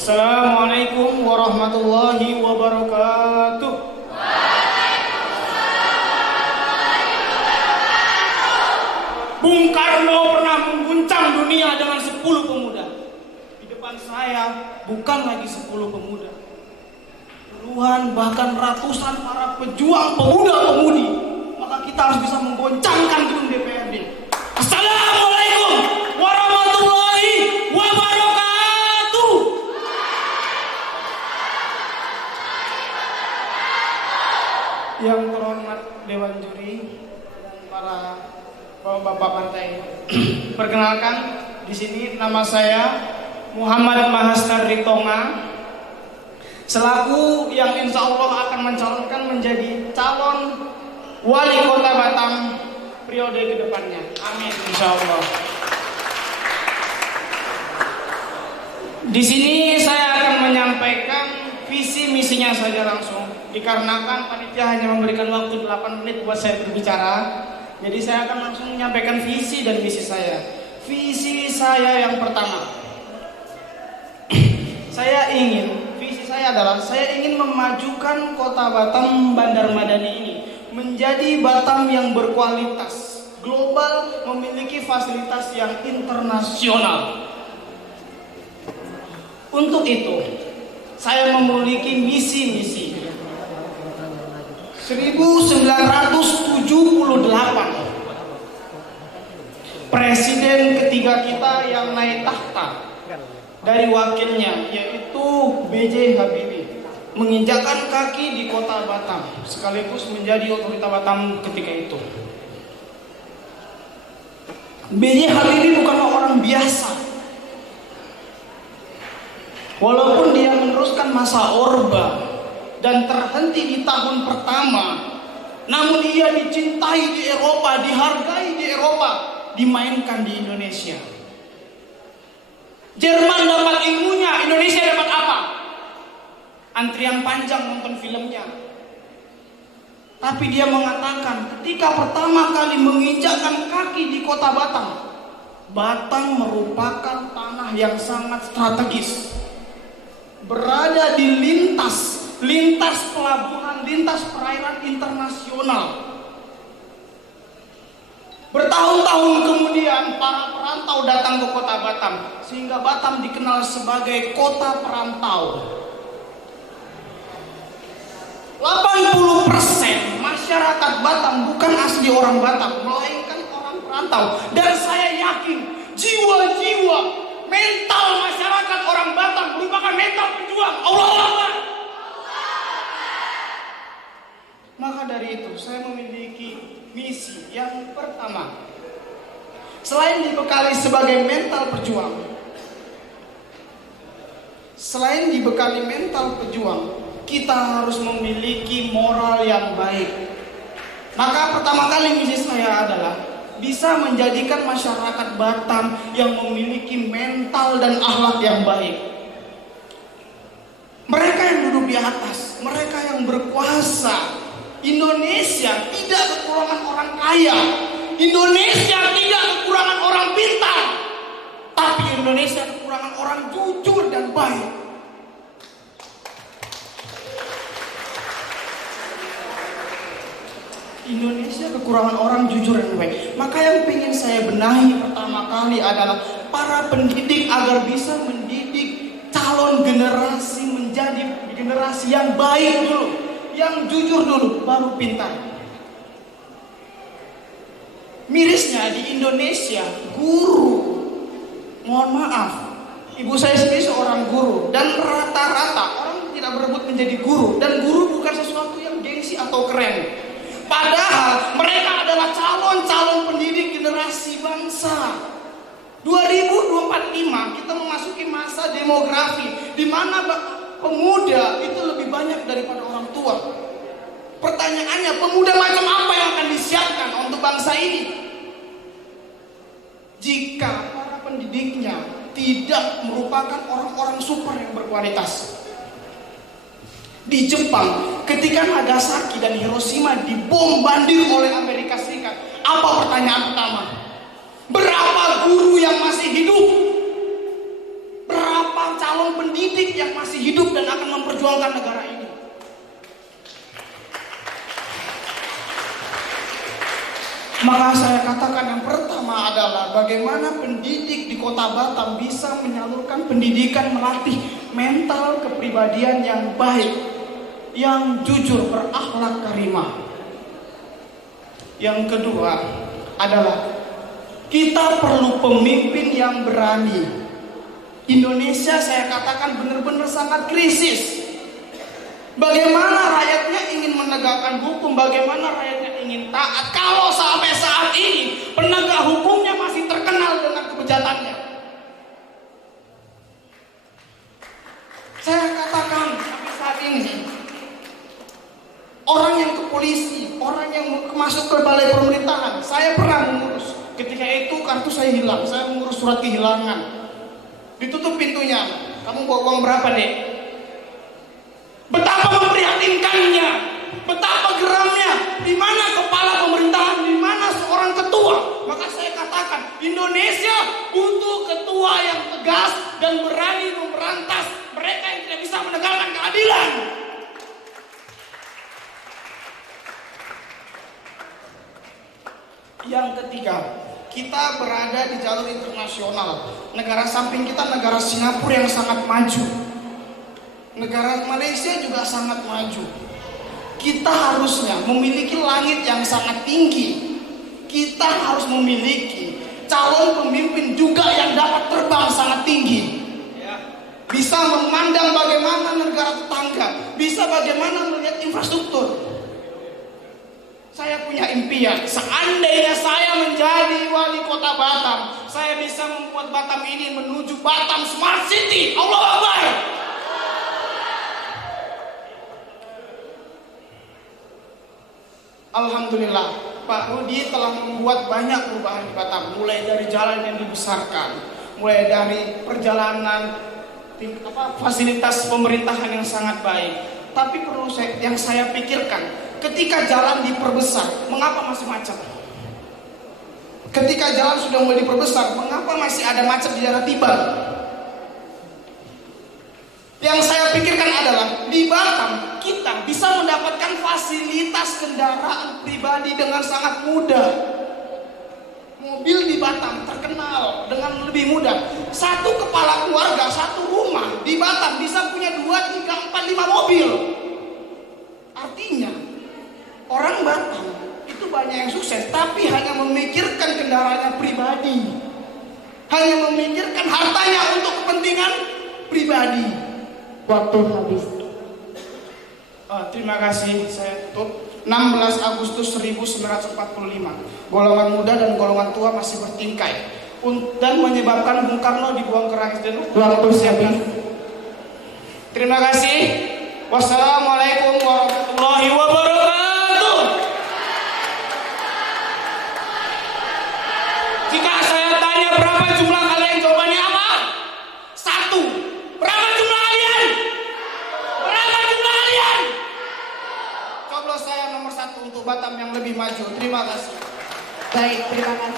Assalamualaikum warahmatullahi wabarakatuh. Bung Karno pernah mengguncang dunia dengan 10 pemuda. Di depan saya bukan lagi 10 pemuda, puluhan bahkan ratusan para pejuang pemuda-pemudi. Maka kita harus bisa menggoncangkan gedung DPRD. Assalamualaikum warahmatullahi wabarakatuh. Yang terhormat Dewan Juri dan para bapak pantai, perkenalkan, di sini nama saya Muhammad Mahastar Ritonga, selaku yang insya Allah akan mencalonkan menjadi calon wali kota Batam periode kedepannya. Amin, insya Allah. Di sini saya akan menyampaikan visi misinya saja langsung, dikarenakan panitia hanya memberikan waktu 8 menit buat saya berbicara. Jadi saya akan langsung menyampaikan visi dan misi saya. Visi saya yang pertama, visi saya adalah saya ingin memajukan kota Batam Bandar Madani ini menjadi Batam yang berkualitas global, memiliki fasilitas yang internasional. Untuk itu, saya memiliki misi-misi. 1978 presiden ketiga kita yang naik tahta dari wakilnya, yaitu B.J. Habibie, menginjakkan kaki di kota Batam sekaligus menjadi otorita Batam ketika itu. B.J. Habibie bukanlah orang biasa. Walaupun dia meneruskan masa Orba dan terhenti di tahun pertama, namun ia dicintai di Eropa, dihargai di Eropa, dimainkan di Indonesia. Jerman dapat ilmunya, Indonesia dapat apa? Antrian panjang nonton filmnya. Tapi dia mengatakan ketika pertama kali menginjakkan kaki di kota Batam, Batam merupakan tanah yang sangat strategis, berada di lintas pelabuhan, lintas perairan internasional. Bertahun-tahun kemudian para perantau datang ke kota Batam, sehingga Batam dikenal sebagai kota perantau. 80% masyarakat Batam bukan asli orang Batam, melainkan orang perantau. Dan saya yakin jiwa-jiwa mental masyarakat orang Batam merupakan mental pejuang. Allahu Akbar. Maka dari itu saya memiliki misi yang pertama. Selain dibekali sebagai mental pejuang, kita harus memiliki moral yang baik. Maka pertama kali misi saya adalah bisa menjadikan masyarakat Batam yang memiliki mental dan akhlak yang baik. Mereka yang duduk di atas, mereka yang berkuasa. Indonesia tidak kekurangan orang kaya, Indonesia tidak kekurangan orang pintar, tapi Indonesia kekurangan orang jujur dan baik. Indonesia kekurangan orang jujur dan baik. Maka yang ingin saya benahi pertama kali adalah para pendidik agar bisa mendidik calon generasi menjadi generasi yang baik dulu, yang jujur dulu, baru pintar. Mirisnya di Indonesia, guru, mohon maaf, ibu saya sendiri seorang guru, dan rata-rata orang tidak berebut menjadi guru, dan guru bukan sesuatu yang gengsi atau keren. Padahal mereka adalah calon-calon pendidik generasi bangsa. 2045 kita memasuki masa demografi di mana pemuda itu lebih banyak daripada orang tua. Pertanyaannya, pemuda macam apa yang akan disiapkan untuk bangsa ini jika para pendidiknya tidak merupakan orang-orang super yang berkualitas? Di Jepang, ketika Nagasaki dan Hiroshima dibombardir oleh Amerika Serikat, apa pertanyaan pertama? Berapa guru yang masih hidup? Berapa calon pendidik yang masih hidup dan akan memperjuangkan negara ini. Maka saya katakan yang pertama adalah bagaimana pendidik di Kota Batam bisa menyalurkan pendidikan melatih mental kepribadian yang baik, yang jujur, berakhlak karimah. Yang kedua adalah kita perlu pemimpin yang berani. Indonesia saya katakan benar-benar sangat krisis. Bagaimana rakyatnya ingin menegakkan hukum, bagaimana rakyatnya ingin taat kalau sampai saat ini penegak hukumnya masih terkenal dengan kebejatannya. Saya katakan sampai saat ini orang yang ke polisi, orang yang masuk ke balai pemerintahan, saya pernah mengurus. Ketika itu kartu saya hilang, saya mengurus surat kehilangan. Ditutup pintunya, kamu bawa uang berapa dek? Betapa memprihatinkannya, betapa geramnya. Di mana kepala pemerintahan, di mana seorang ketua? Maka saya katakan, Indonesia butuh ketua yang tegas dan berani memberantas mereka yang tidak bisa menegakkan keadilan. Yang ketiga, kita berada di jalur internasional. Negara samping kita negara Singapura yang sangat maju. Negara Malaysia juga sangat maju. Kita harusnya memiliki langit yang sangat tinggi. Kita harus memiliki calon pemimpin juga yang dapat terbang sangat tinggi. Bisa memandang bagaimana negara tetangga, bisa bagaimana melihat infrastruktur. Saya punya impian, seandainya saya menjadi wali kota Batam, saya bisa membuat Batam ini menuju Batam Smart City. Allahu Akbar. Alhamdulillah, Pak Rudi telah membuat banyak perubahan di Batam, mulai dari jalan yang dibesarkan, mulai dari perjalanan fasilitas pemerintahan yang sangat baik. Tapi perlu yang saya pikirkan, ketika jalan diperbesar, mengapa masih macet? Ketika jalan sudah mulai diperbesar, mengapa masih ada macet di daerah Tiban? Yang saya pikirkan adalah di Batam kita bisa mendapatkan fasilitas kendaraan pribadi dengan sangat mudah. Mobil di Batam terkenal dengan lebih mudah. Satu kepala keluarga, satu rumah di Batam bisa punya 2, 3, 4, 5 mobil. Artinya orang Batam itu banyak yang sukses, tapi hanya memikirkan kendaraannya pribadi, hanya memikirkan hartanya untuk kepentingan pribadi. Waktu habis. Terima kasih, saya tutup. 16 Agustus 1945, golongan muda dan golongan tua masih bertingkai dan menyebabkan Bung Karno dibuang ke Rangis Jenuh. Waktu habis. Terima kasih. Wassalamualaikum warahmatullahi wabarakatuh. Jika saya tanya berapa jumlah kalian, jawabannya apa? 1. Berapa jumlah kalian? Berapa jumlah kalian? Coblos saya nomor 1 untuk Batam yang lebih maju. Terima kasih. Baik, terima kasih.